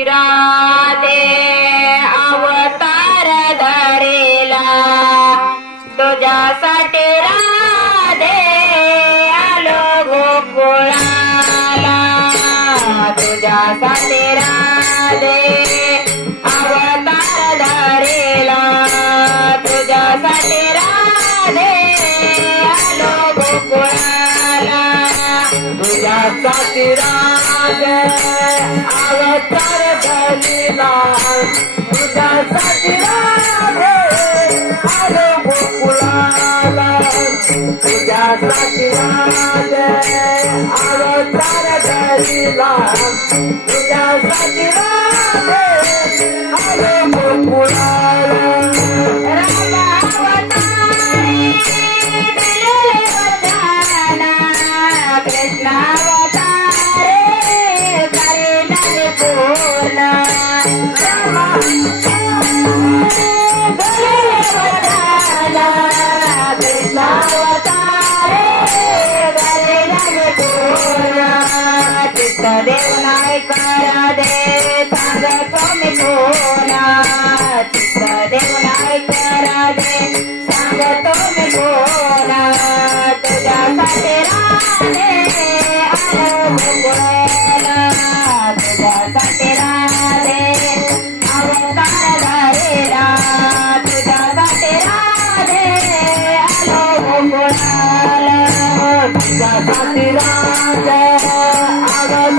राधे अवतार धरेला. तुझ्यासाठी राधे आलो गोकुळाला. तुझ्यासाठी राधे राग अवतार झालेला तुझ्यासाठी राग आलो गोकुळाला. तुझ्यासाठी राग अवतार झालेला तुझ्यासाठी amor. ராஜா அவன்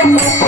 I'm